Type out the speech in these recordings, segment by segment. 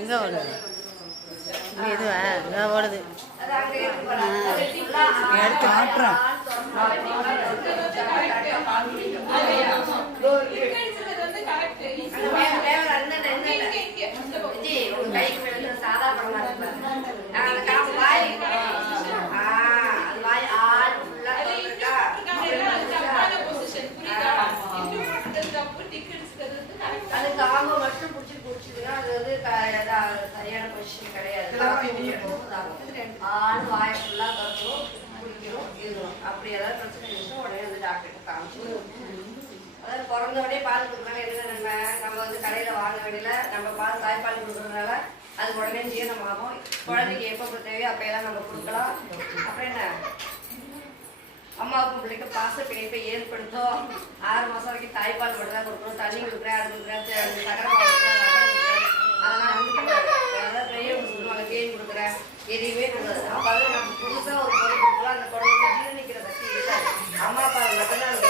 எங்கே ஓடுது? இதுவா இங்கே ஓடுது. எடுத்து காட்டுறோம். சரியான பொசிஷன் கிடையாது. ஆள் வாய் ஃபுல்லா கறக்கணும், குடிக்கணும், இருக்கணும். அப்படி ஏதாவது பிரச்சனை இருந்துச்சுன்னா உடனே வந்து டாக்டர்கிட்ட காமிச்சிக்கணும். அதாவது பிறந்த உடனே பால் கொடுக்குறாங்க. என்ன நன்மை? நம்ம வந்து கடையில வாங்க வேண்டியல நம்ம பால் தாய்ப்பால் கொடுக்குறதுனால அது உடனே ஜீரணமாகும். குழந்தைக்கு எப்போ தேவையோ அப்பையெல்லாம் நம்ம கொடுக்கலாம். அப்புறம் என்ன, அம்மாவுக்கும் பிள்ளைக்கு பாச பிணைப்பை ஏற்படுத்தும். 6 மாசம் வரைக்கும் தாய்ப்பால் மட்டும் தான் கொடுக்கணும். தண்ணி கொடுக்குறேன், அது கொடுக்குறேன், சக்கரை பால் கொடுக்குறேன், அதெல்லாம் அதாவது பெரியவங்க சொல்லுவாங்க தேன் கொடுக்குறேன், எதையுமே கொடுக்குறது. அப்போ அது நம்ம புதுசாக ஒரு பொருள் கொடுக்கலாம். அந்த குழந்தைக்கு ஜீரணிக்கிற சக்தி இருக்காது. அம்மா பால் மட்டும்தான் அது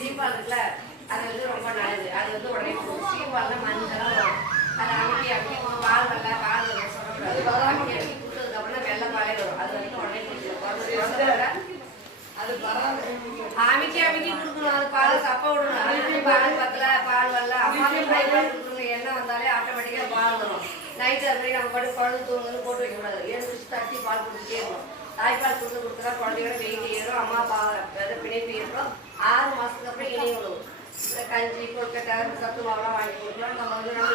சீப்பால் இருக்குல்ல, அது வந்து ரொம்ப நல்லது. அது வந்து உடனே சீப்பால் தான் மஞ்சளாக வரும். அதை அமைக்கி அமைக்கி பால் வரல பால் வரல சொல்லக்கூடாது. அமைக்கி அமைக்கி கொடுத்ததுக்கு அப்புறம் வெள்ளை பாலே வரும். அது வரைக்கும் உடனே கொடுக்கணும். அது அமைக்கி அமைக்கி கொடுக்கணும். அது பால் சப்ப விடணும். பால் பத்தல பால் வரல அம்மாவே தாய்ப்பால் கொடுக்கணும். எண்ணெய் வந்தாலே ஆட்டோமேட்டிக்காக பால் வரும். நைட்டு அது மாதிரி நம்ம பாட்டு குழந்தை தூங்குன்னு போட்டு வைக்கக்கூடாது. எழுந்திரிச்சு தட்டி பால் கொடுத்துட்டே இருக்கணும். தாய்ப்பால் கொடுத்தா குழந்தையோட வெயிட் ஏறும். அம்மா பிணைப்பு ஏறும். 6 மாதத்துக்கு அப்புறம் இணைய உணவு கஞ்சி கொழுக்கட்டை சத்து மாவுலாம் வாங்கி கொடுக்கலாம். நம்ம வந்து நம்ம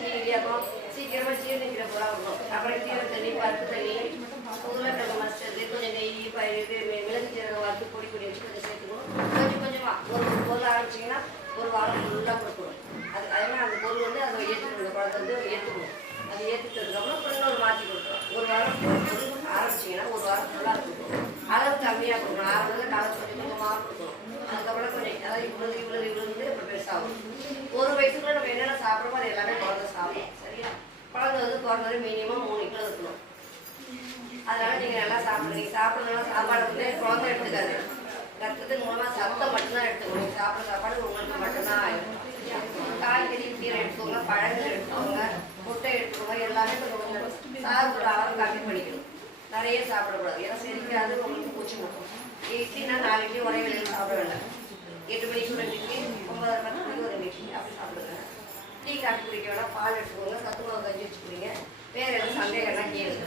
சீனி இடியாப்பம் சீக்கிரமாக ஜீரணிக்கிற பொருளாக இருக்கணும். அப்புறம் கீரை தண்ணி, பருப்பு தண்ணி, உருளைக்கிழங்கு மஸ்டர்டு, கொஞ்சம் நெய், மிளகு ஜீரகம் வறுத்து பொடி பொடி வச்சு கொஞ்சம் சேர்த்துக்கணும். கொஞ்சம் கொஞ்சமாக ஒரு பொருள் ஆரம்பிச்சிங்கன்னா ஒரு வாரம் ஃபுல்லாக கொடுக்கணும். அதேமாதிரி அந்த பொருள் வந்து அதை ஏற்றுக்கணும். இந்த குழந்தை வந்து ஏற்றுக்கணும். அது ஏற்றுக்கிறதுக்கப்புறம் அப்புறம் இன்னொரு மாற்றி கொடுக்கணும். ஒரு வாரம் ஆரம்பிச்சிங்கன்னா ஒரு வாரம் ஃபுல்லாக கொடுக்கணும். அளவு கம்மியாக கொடுக்கணும். ஆரம்பத்தில் காலை கொஞ்சம் கொஞ்சமாக கொடுக்கணும். அதுக்கப்புறம் கொஞ்சம் அதாவது இவ்வளவு அப்புறம் பெருசாகும். 1 வயசுக்குள்ள நம்ம என்னென்ன சாப்பிட்றோமோ அது எல்லாமே குழந்தை சாப்பிடும். சரியா? குழந்தை வந்து பிறந்தது மினிமம் 3 கிலோ இருக்கணும். அதனால நீங்கள் நல்லா சாப்பிடுறீங்க. சாப்பிட்றதுனால சாப்பாடு வந்து குழந்தை எடுத்துக்காது. ரத்தத்தின் மூலமாக சத்தம் மட்டும்தான் எடுத்துக்கணும். நீங்கள் சாப்பிட்ற சாப்பாடு உங்களுக்கு மட்டும்தான் ஆயிடும். காய்கறி கீரை எடுத்துக்கோங்க, பழங்கள் எடுத்துக்கோங்க, முட்டை எடுத்துக்கோங்க. எல்லாமே கொஞ்சம் சாதத்தோட அளவு கம்மி பண்ணிக்கணும். நிறைய சாப்பிடக்கூடாது. ஏன்னா செரிக்காது, உங்களுக்கு பூச்சி முட்டும். இட்லினா 4 இட்லி ஒரே வேலையில் சாப்பிட வேண்டாம். 8 மணிக்கு 2 இட்லி, 9 மணிக்கு 1 இட்லி அப்படி சாப்பிடுங்க. டீ காஃபி குடிக்க வேணாம், பால் எடுத்துக்கோங்க, சத்து மாவு கஞ்சி வச்சு குடிங்க. வேறு எதுவும் சந்தேகம்னா கேளுங்க.